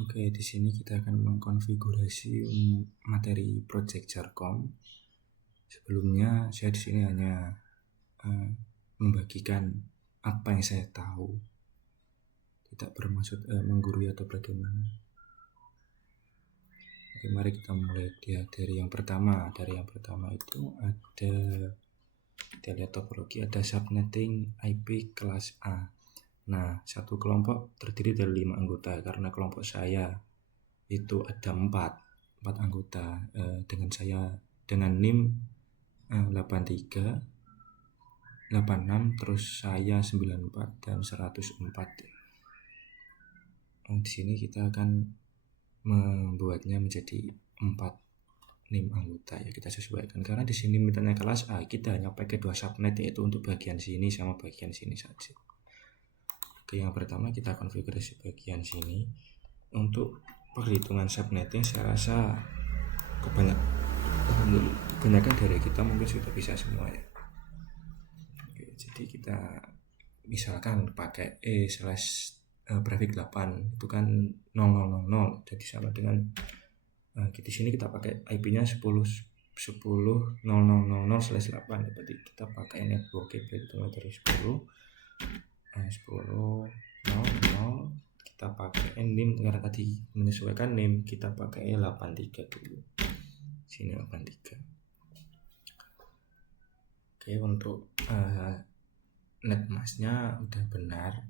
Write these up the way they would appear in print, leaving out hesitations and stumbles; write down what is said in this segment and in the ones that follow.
Oke, di sini kita akan mengkonfigurasi materi project Jarkom. Sebelumnya saya di sini hanya membagikan apa yang saya tahu, tidak bermaksud menggurui atau bagaimana. Oke, mari kita mulai dari yang pertama. Dari yang pertama itu ada, kita lihat topologi, ada subnetting IP kelas A. Nah, satu kelompok terdiri dari 5 anggota karena kelompok saya itu ada 4 anggota dengan NIM 83, 86, terus saya 94 dan 104. Di sini kita akan membuatnya menjadi 4 NIM anggota ya, kita sesuaikan karena di sini mintanya kelas A, kita hanya pakai 2 subnet yaitu untuk bagian sini sama bagian sini saja. Oke, yang pertama kita konfigurasi bagian sini. Untuk perhitungan subnetting saya rasa kebanyakan dari kita mungkin sudah bisa semua ya. Oke, jadi kita misalkan pakai prefix 8 itu kan 0000, jadi sama dengan di sini kita pakai IP-nya 10.000/8, berarti kita pakai network itu dari 10.000 kita pakai NIM karena tadi menyesuaikan NIM kita pakai 83 dulu. Sini 83. Oke, untuk net masknya udah benar.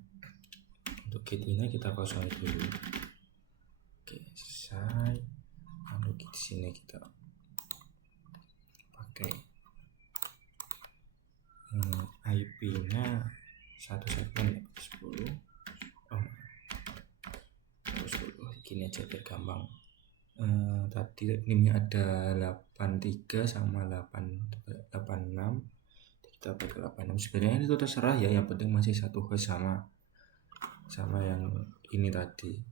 Untuk gateway-nya kita kosongin dulu. Oke, selesai. Lalu di sini kita pakai IP-nya satu segmen 10. Gini aja biar gampang. Tadi NIM-nya ada 83 sama 86. Kita pakai 86. Sebenarnya itu terserah ya, yang penting masih satu host sama yang ini tadi.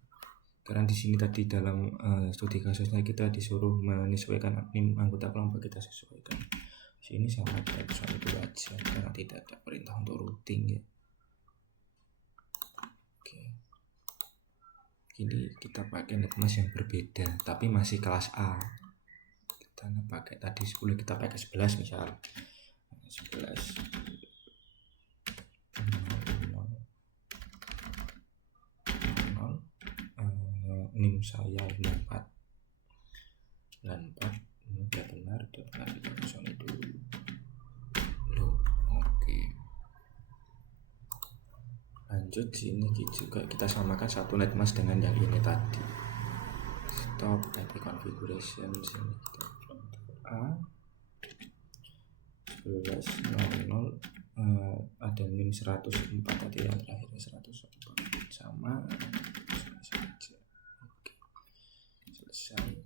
Karena di sini tadi dalam studi kasusnya kita disuruh menyesuaikan NIM anggota kelompok, kita sesuaikan. Sini sama kayak soal itu aja karena tidak ada perintah untuk routing ya. Oke. Ini kita pakai netmask yang berbeda tapi masih kelas A. Kita pakai tadi 10, kita pakai 11 misal. 11 NIM saya 94 ini udah benar kita kosongin dulu. Oke, lanjut sini juga kita samakan satu netmask dengan yang ini tadi. Stop IP configuration, sini kita A 11.00, ada NIM 104 tadi yang terakhir 104 sama saja. Oke, selesai.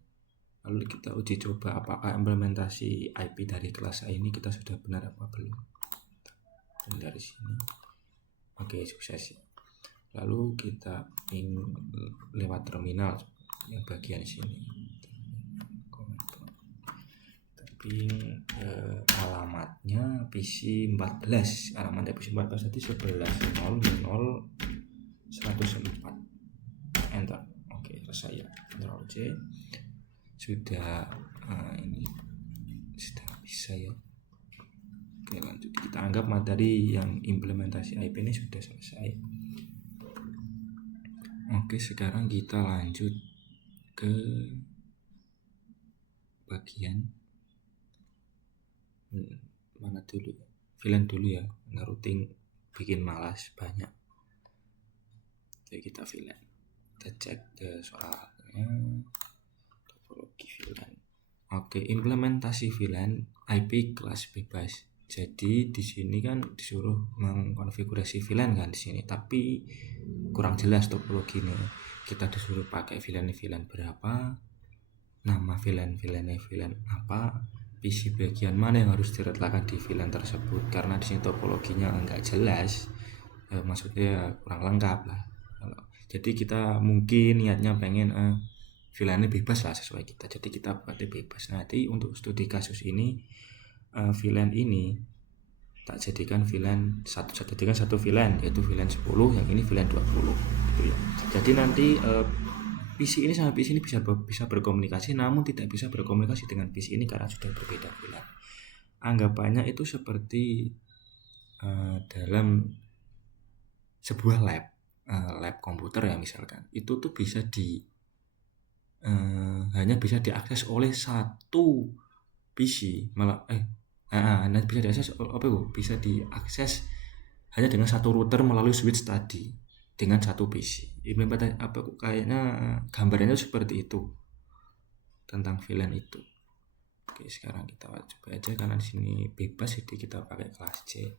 Lalu kita uji coba apakah implementasi IP dari kelas A ini kita sudah benar apa belum. Dan dari sini oke, sukses ya. Lalu kita lewat terminal yang bagian sini, tapi alamatnya PC 14, alamatnya PC 14 tadi 11.0.0.104, enter. Oke, selesai ya, Ctrl C. Sudah ini sudah bisa ya. Oke, lanjut, kita anggap materi yang implementasi IP ini sudah selesai. Oke, sekarang kita lanjut ke bagian mana dulu ya, VLAN dulu ya, routing bikin malas banyak. Jadi kita VLAN, kita cek soalnya topologi VLAN. Oke, implementasi VLAN IP kelas bebas. Jadi di sini kan disuruh mengkonfigurasi VLAN kan di sini, tapi kurang jelas topologinya. Kita disuruh pakai VLAN berapa, nama VLAN apa, PC bagian mana yang harus diletakkan di VLAN tersebut, karena di sini topologinya enggak jelas, maksudnya kurang lengkap lah. Jadi kita mungkin niatnya pengen VLAN-nya bebas lah sesuai kita, jadi kita buatnya bebas. Nanti untuk studi kasus ini VLAN ini tak jadikan VLAN satu VLAN, yaitu VLAN 10, yang ini VLAN 20 gitu ya. Jadi nanti PC ini sama PC ini bisa berkomunikasi, namun tidak bisa berkomunikasi dengan PC ini karena sudah berbeda VLAN. Anggapannya itu seperti dalam sebuah lab komputer ya misalkan, itu tuh bisa hanya bisa diakses oleh satu PC, hanya bisa diakses bisa diakses hanya dengan satu router melalui switch tadi dengan satu PC. Kayaknya gambarannya seperti itu tentang VLAN itu. Oke, sekarang kita coba aja karena di sini bebas, jadi kita pakai kelas C.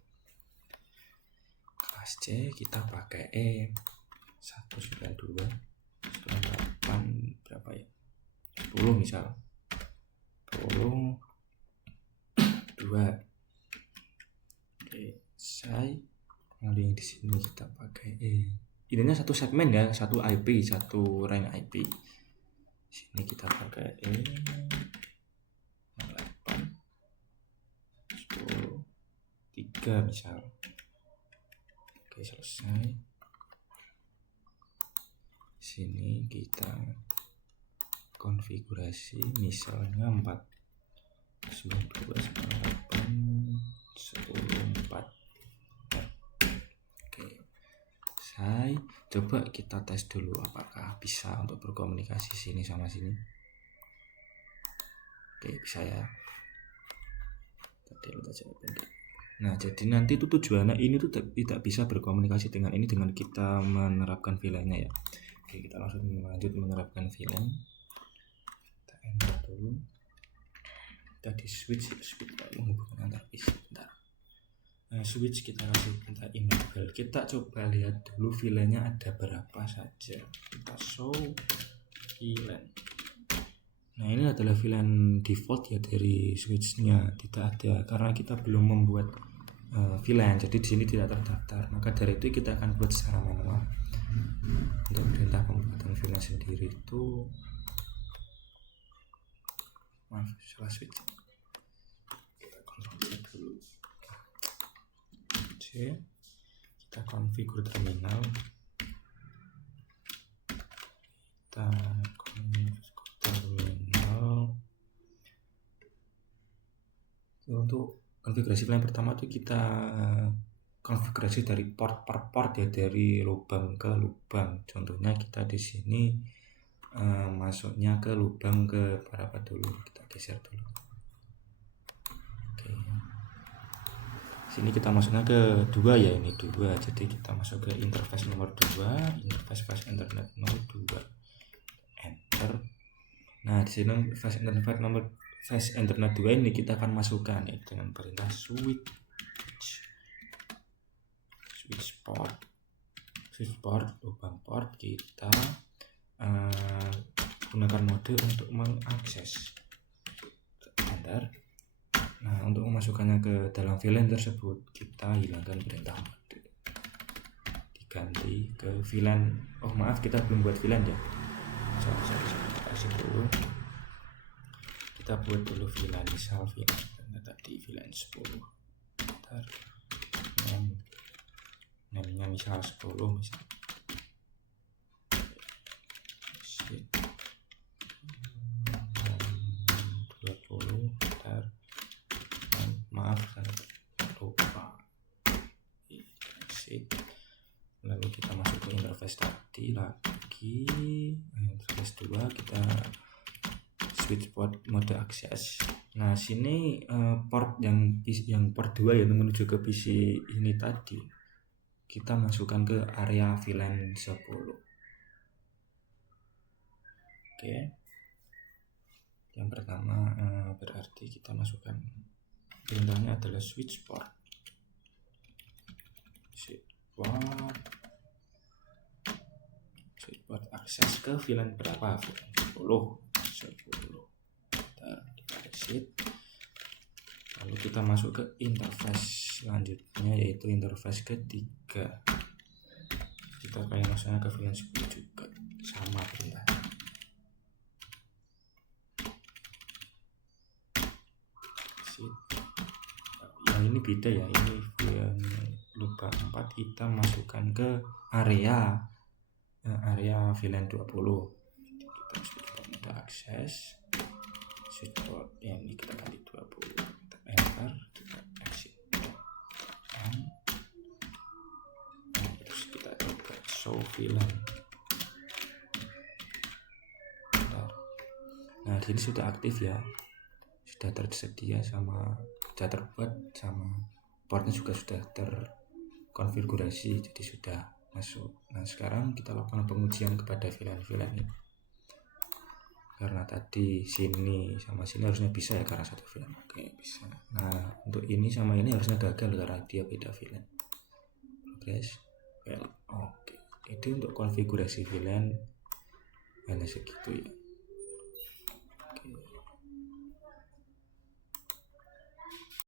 Kelas C kita pakai 192 98 berapa ya? 10 misal. 10 2. Oke, lalu yang di sini kita pakai ininya satu segmen ya, satu IP, satu rank IP. Sini kita pakai 8 10 3 misal. Oke, selesai. Sini kita konfigurasi misalnya 4 9 8 10 4. Oke, saya coba kita tes dulu apakah bisa untuk berkomunikasi sini sama sini. Oke, bisa ya. Tadi saja pendek. Nah, jadi nanti itu tujuannya ini tuh tidak bisa berkomunikasi dengan ini dengan kita menerapkan VLAN-nya ya. Oke, kita langsung lanjut menerapkan VLAN. Kita enter dulu. Kita di switch menghubungkan antar PC. Bentar. Nah, switch kita langsung kita enable. Kita coba lihat dulu VLAN-nya ada berapa saja. Kita show VLAN. Nah, ini adalah VLAN default ya dari switch-nya, tidak ada karena kita belum membuat VLAN, jadi di sini tidak terdaftar. Maka dari itu kita akan buat secara manual. Untuk perintah pembuatan VLAN sendiri itu salah switch. Kita konfigurasi dulu. Oke. Kita konfigur terminal. Kita untuk konfigurasi VLAN pertama itu kita konfigurasi dari port per port ya, dari lubang ke lubang. Contohnya kita di sini masuknya ke lubang ke berapa dulu, kita geser dulu. Oke. Sini kita masuknya ke 2 ya, ini 2. Jadi kita masuk ke interface nomor 2, interface flash internet nomor 2. Enter. Nah, di sini flash internet 2 ini kita akan masukkan ya, dengan perintah switch port lubang port. Kita gunakan mode untuk mengakses. Enter. Nah, untuk memasukkannya ke dalam VLAN tersebut kita hilangkan perintah mode, diganti ke VLAN. Oh maaf, kita belum buat VLAN ya. Saya kasih dulu. Kita buat dulu VLAN, misal VLAN tadi VLAN 10. Ntar namanya misal 10 misal. Shit. 20. Ntar maaf saya lupa. Shit. Lalu kita masuk ke interface tadi lagi, interface 2, kita switch port mode akses. Nah, sini port yang port 2 yang menuju ke PC ini tadi kita masukkan ke area VLAN 10. Oke. Yang pertama berarti kita masukkan perintahnya adalah switch port akses ke VLAN berapa? VLAN 10. Kita exit. Lalu kita masuk ke interface selanjutnya, yaitu interface ketiga. Kita kayak masuknya ke VLAN 10 juga, sama perintahnya. Ya, ini beda ya, ini VLAN lubang 4 kita masukkan ke area VLAN 20. akses switchboard yang ini kita ganti 20, kita enter, kita exit. Nah, terus kita coba show VLAN. Nah, di sini sudah aktif ya, sudah tersedia sama sudah terbuat, sama portnya juga sudah terkonfigurasi, jadi sudah masuk. Nah, sekarang kita lakukan pengujian kepada VLAN ini, karena tadi sini sama sini harusnya bisa ya karena satu VLAN. Oke, bisa. Nah, untuk ini sama ini harusnya gagal karena dia beda VLAN. Progress fail. Oke, itu untuk konfigurasi VLAN hanya segitu ya.